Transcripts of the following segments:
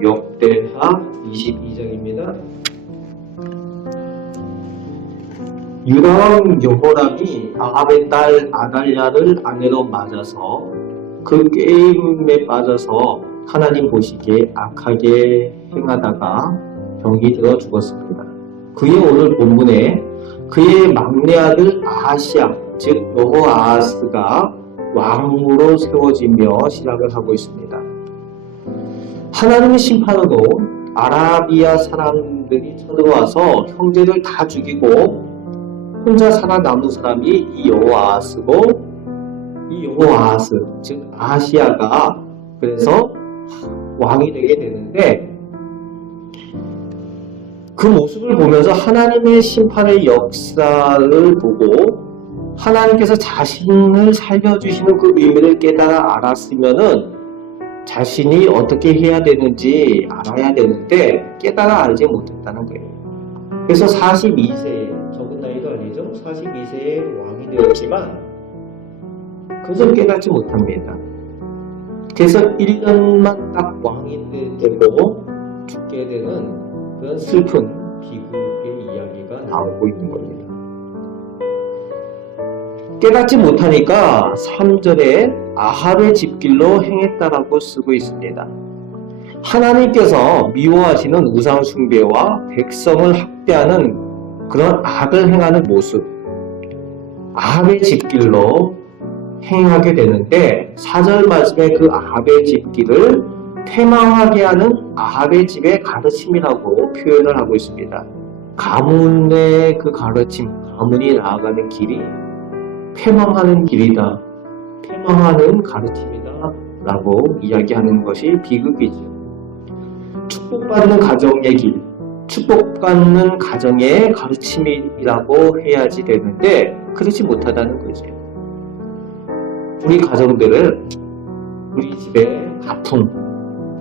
역대하 22장입니다. 유다왕 여호람이 아합의 딸 아달랴를 아내로 맞아서 그 게임에 빠져서 하나님 보시기에 악하게 행하다가 병이 들어 죽었습니다. 그의 오늘 본문에 그의 막내 아들 아하시야, 즉 여호아하스가 왕으로 세워지며 시작을 하고 있습니다. 하나님의 심판으로 아라비아 사람들이 쳐들어와서 형제들 다 죽이고 혼자 살아남은 사람이 이 여호아하스고, 이 여호아하스 즉 아하시야가 그래서 왕이 되게 되는데, 그 모습을 보면서 하나님의 심판의 역사를 보고 하나님께서 자신을 살려주시는 그 의미를 깨달아 알았으면은 자신이 어떻게 해야 되는지 알아야 되는데 깨달아 알지 못했다는 거예요. 그래서 42세에, 적은 나이도 아니죠. 42세에 왕이 되었지만 그것을 깨닫지 못합니다. 그래서 1년만 딱 왕이 되고 죽게 되는 그런 슬픈 비극의 이야기가 나오고 있는 겁니다. 깨닫지 못하니까 3절에 아합의 집길로 행했다라고 쓰고 있습니다. 하나님께서 미워하시는 우상 숭배와 백성을 학대하는 그런 악을 행하는 모습, 아합의 집길로 행하게 되는데 4절 말씀에 그 아합의 집길을 패망하게 하는 아합의 집의 가르침이라고 표현을 하고 있습니다. 가문의 그 가르침, 가문이 나아가는 길이 패망하는 길이다, 패망하는 가르침이다 라고 이야기하는 것이 비극이죠. 축복받는 가정의 길, 축복받는 가정의 가르침이라고 해야지 되는데 그렇지 못하다는 거죠. 우리 가정들을, 우리 집의 아픔,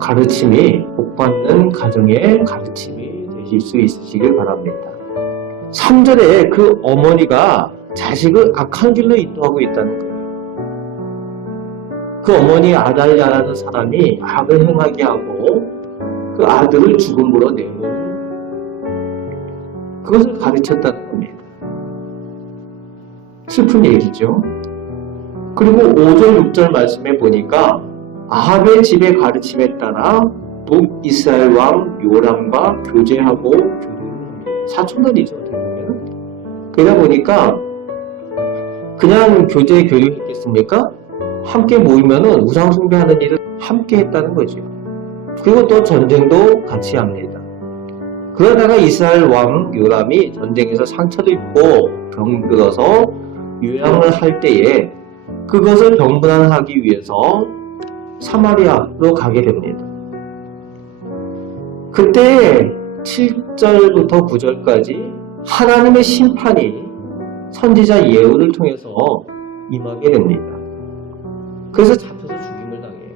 가르침이 복받는 가정의 가르침이 되실 수 있으시길 바랍니다. 3절에 그 어머니가 자식을 악한 길로 인도하고 있다는 거예요. 그 어머니 아달랴라는 사람이 악을 행하게 하고 그 아들을 죽음으로 내모는 그것을 가르쳤다는 겁니다. 슬픈 얘기죠. 그리고 5절 6절 말씀에 보니까 아합의 집의 가르침에 따라 북이스라엘 왕 요람과 교제하고 사촌들이죠. 그러다 보니까 그냥 교제 교류했겠습니까? 함께 모이면은 우상 숭배하는 일을 함께 했다는 거죠. 그리고 또 전쟁도 같이 합니다. 그러다가 이스라엘 왕 요람이 전쟁에서 상처도 입고 병들어서 요양을 할 때에 그것을 병분안하기 위해서 사마리아로 가게 됩니다. 그때 7절부터 9절까지 하나님의 심판이 선지자 예후를 통해서 임하게 됩니다. 그래서 잡혀서 죽임을 당해요.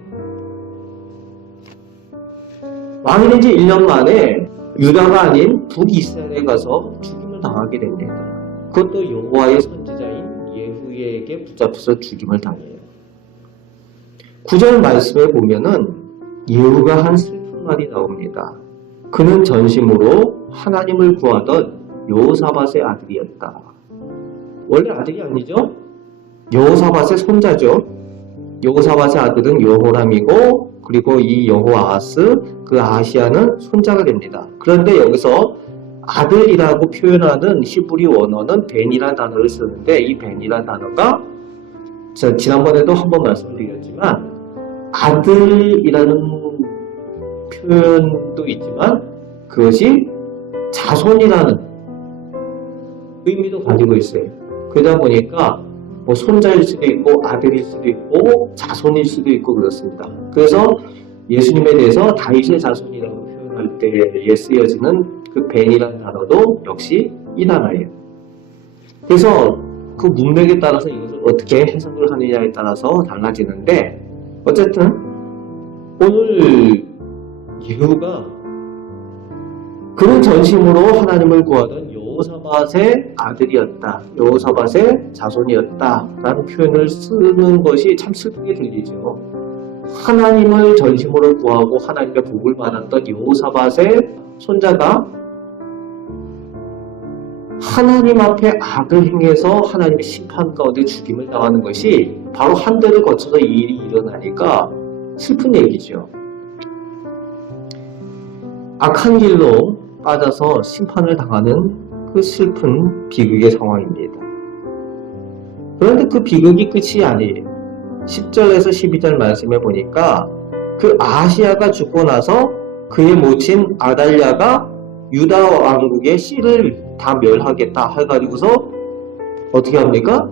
왕이 된 지 1년 만에 유다가 아닌 북이스라엘에 가서 죽임을 당하게 됩니다. 그것도 여호와의 선지자인 예후에게 붙잡혀서 죽임을 당해요. 9절 말씀에 보면은 예후가 한 슬픈 말이 나옵니다. 그는 전심으로 하나님을 구하던 여호사밧의 아들이었다. 원래 아들이 아니죠? 여호사밧의 손자죠. 여호사밧의 아들은 여호람이고, 그리고 이 여호아하스, 그 아하시야는 손자가 됩니다. 그런데 여기서 아들이라고 표현하는 히브리 원어는 벤이라는 단어를 쓰는데, 이 벤이라는 단어가 지난번에도 한번 말씀드렸지만 아들이라는 표현도 있지만 그것이 자손이라는 의미도 가지고 있어요. 그러다 보니까 뭐 손자일 수도 있고 아들일 수도 있고 자손일 수도 있고 그렇습니다. 그래서 예수님에 대해서 다윗의 자손이라고 표현할 때에 쓰여지는 그 벤이라는 단어도 역시 이 단어예요. 그래서 그 문맥에 따라서 이것을 어떻게 해석을 하느냐에 따라서 달라지는데, 어쨌든 오늘 예후가 그는 전심으로 하나님을 구하던 여호사밧의 아들이었다, 여호사밧의 자손이었다 라는 표현을 쓰는 것이 참 슬프게 들리죠. 하나님을 전심으로 구하고 하나님의 복을 받았던 여호사밧의 손자가 하나님 앞에 악을 행해서 하나님의 심판 가운데 죽임을 당하는 것이 바로 한 대를 거쳐서 이 일이 일어나니까 슬픈 얘기죠. 악한 길로 빠져서 심판을 당하는 그 슬픈 비극의 상황입니다. 그런데 그 비극이 끝이 아니에요. 10절에서 12절 말씀에 보니까 그 아하시야가 죽고 나서 그의 모친 아달랴가 유다 왕국의 씨를 다 멸하겠다 해가지고서 어떻게 합니까?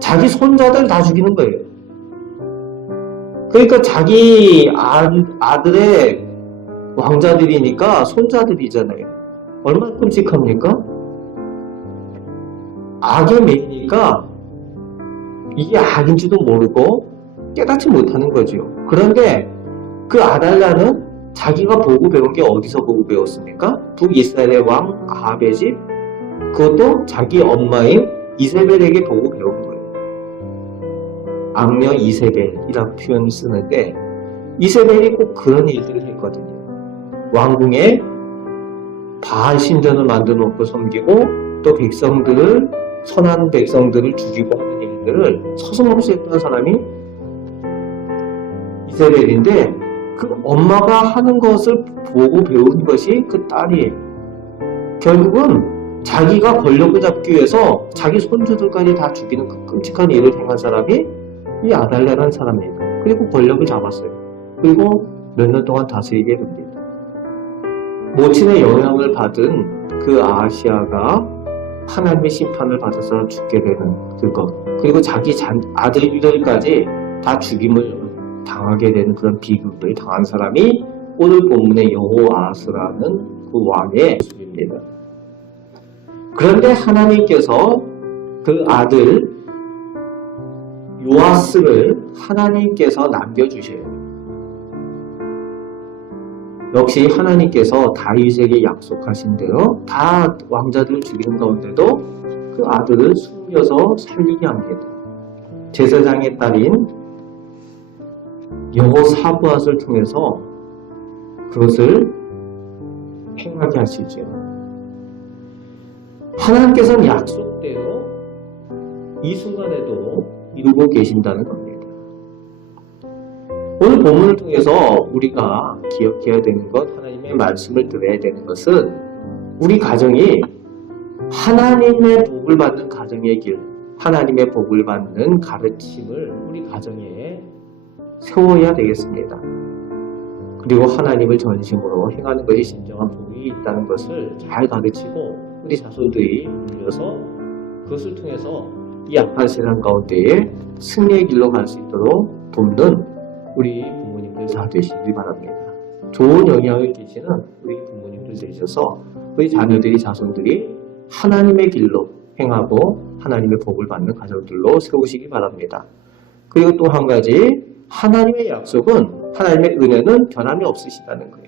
자기 손자들 다 죽이는 거예요. 그러니까 자기 아들의 왕자들이니까 손자들이잖아요. 얼마나 끔찍합니까? 악에 매이니까 이게 악인지도 모르고 깨닫지 못하는 거죠. 그런데 그 아달랴는 자기가 보고 배운 게 어디서 보고 배웠습니까? 북이스라엘의 왕 아합의 집, 그것도 자기 엄마인 이세벨에게 보고 배운 거예요. 악녀 이세벨이라고 표현을 쓰는데 이세벨이 꼭 그런 일들을 했거든요. 왕궁에 바알 신전을 만들어 놓고 섬기고 또 백성들을, 선한 백성들을 죽이고 하는 일들을 서슴없이 했던 사람이 이세벨인데 그 엄마가 하는 것을 보고 배운 것이 그 딸이에요. 결국은 자기가 권력을 잡기 위해서 자기 손주들까지 다 죽이는 그 끔찍한 일을 행한 사람이 이 아달랴라는 사람이에요. 그리고 권력을 잡았어요. 그리고 몇 년 동안 다스리게 됩니다. 모친의 영향을 받은 그 아하시야가 하나님의 심판을 받아서 죽게 되는 그것, 그리고 자기 아들들까지 다 죽임을 당하게 되는 그런 비극을 당한 사람이 오늘 본문의 여호아스라는 그 왕의 모습입니다. 그런데 하나님께서 그 아들 요아스를 하나님께서 남겨주셔요. 역시 하나님께서 다윗에게 약속하신 대로 다 왕자들을 죽이는 가운데도 그 아들을 숨겨서 살리게 합니다. 제사장의 딸인 여호사밧을 통해서 그것을 행하게 하시죠. 하나님께서는 약속대로 이 순간에도 이루고 계신다는 겁니다. 오늘 본문을 통해서 우리가 기억해야 되는 것, 하나님의 말씀을 들어야 되는 것은 우리 가정이 하나님의 복을 받는 가정의 길, 하나님의 복을 받는 가르침을 우리 가정에 세워야 되겠습니다. 그리고 하나님을 전심으로 행하는 것이 진정한 복이 있다는 것을 잘 가르치고 우리 자손들이 물려서 그것을 통해서 이 악한 세상 가운데에 승리의 길로 갈 수 있도록 돕는 우리 부모님들 다 되시기 바랍니다. 좋은 영향을 끼치는 우리 부모님들 되셔서 우리 자녀들이, 자손들이 하나님의 길로 행하고 하나님의 복을 받는 가정들로 세우시기 바랍니다. 그리고 또 한 가지, 하나님의 약속은, 하나님의 은혜는 변함이 없으시다는 거예요.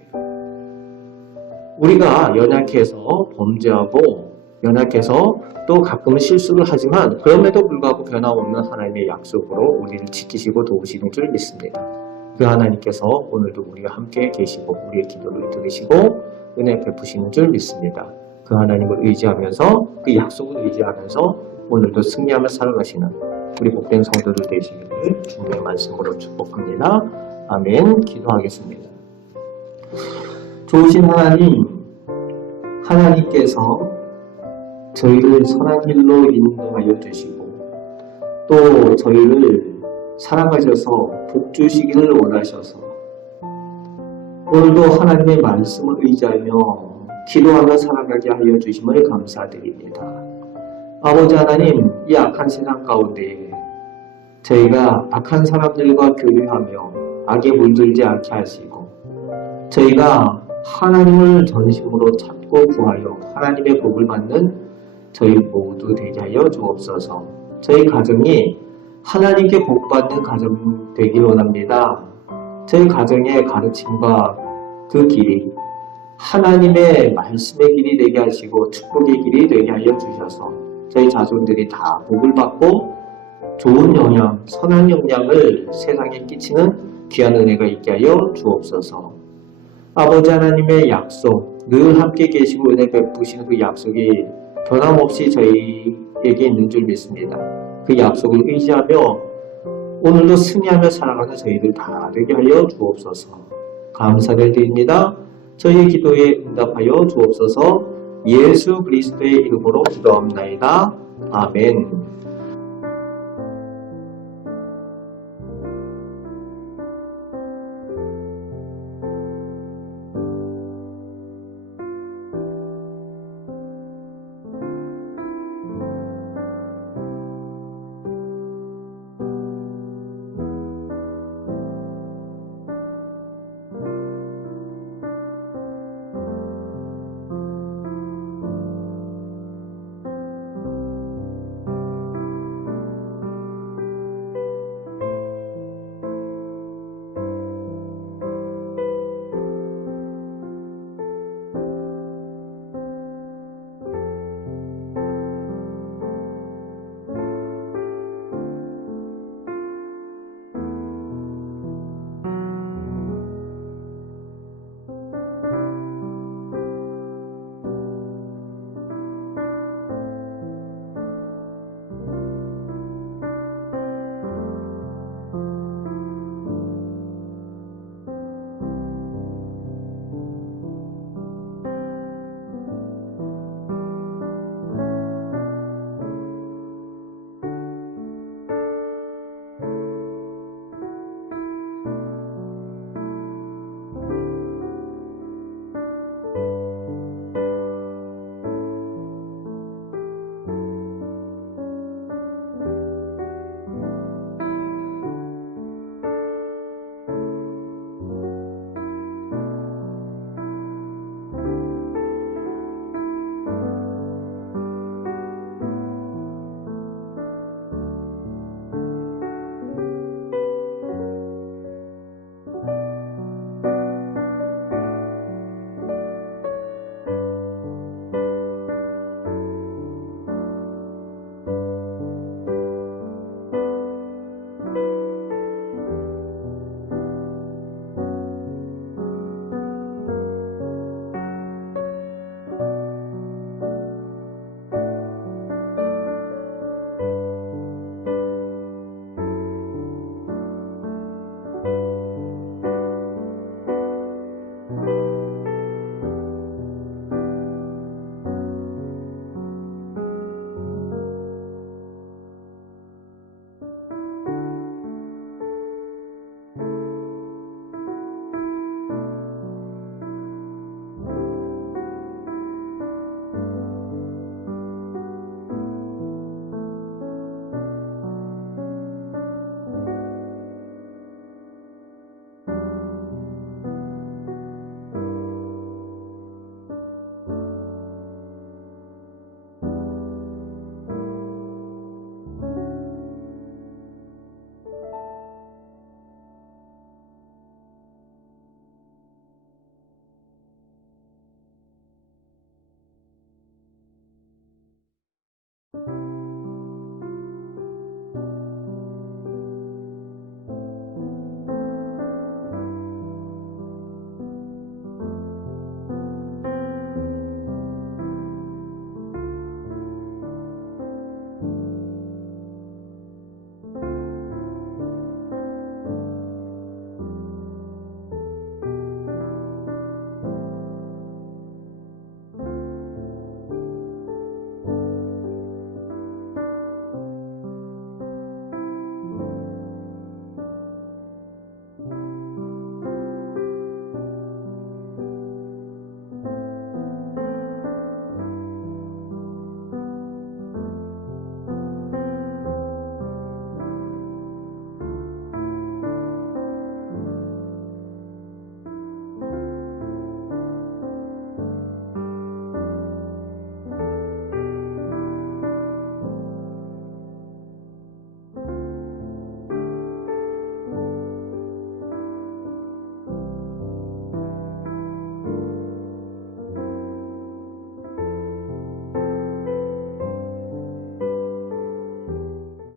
우리가 연약해서 범죄하고 연약해서 또 가끔은 실수를 하지만 그럼에도 불구하고 변함없는 하나님의 약속으로 우리를 지키시고 도우시는 줄 믿습니다. 그 하나님께서 오늘도 우리와 함께 계시고 우리의 기도를 들으시고 은혜 베푸시는 줄 믿습니다. 그 하나님을 의지하면서 그 약속을 의지하면서 오늘도 승리하며 살아가시는 우리 복된 성도들 되시기를 주님의 말씀으로 축복합니다. 아멘. 기도하겠습니다. 좋으신 하나님, 하나님께서 저희를 선한 길로 인도하여 주시고 또 저희를 사랑하셔서 복 주시기를 원하셔서 오늘도 하나님의 말씀을 의지하며 기도하며 살아가게 하여 주심을 감사드립니다. 아버지 하나님, 이 악한 세상 가운데 저희가 악한 사람들과 교류하며 악에 물들지 않게 하시고 저희가 하나님을 전심으로 찾고 구하여 하나님의 복을 받는 저희 모두 되게 하여 주옵소서. 저희 가정이 하나님께 복받는 가정 되길 원합니다. 저희 가정의 가르침과 그 길이 하나님의 말씀의 길이 되게 하시고 축복의 길이 되게 하여 주셔서 저희 자손들이 다 복을 받고 좋은 영향, 선한 영향을 세상에 끼치는 귀한 은혜가 있게 하여 주옵소서. 아버지 하나님의 약속, 늘 함께 계시고 은혜 베푸시는 그 약속이 변함없이 저희에게 있는 줄 믿습니다. 그 약속을 의지하며 오늘도 승리하며 살아가는 저희들 다 되게 하여 주옵소서. 감사를 드립니다. 저희의 기도에 응답하여 주옵소서. 예수 그리스도의 이름으로 기도합나이다. 아멘.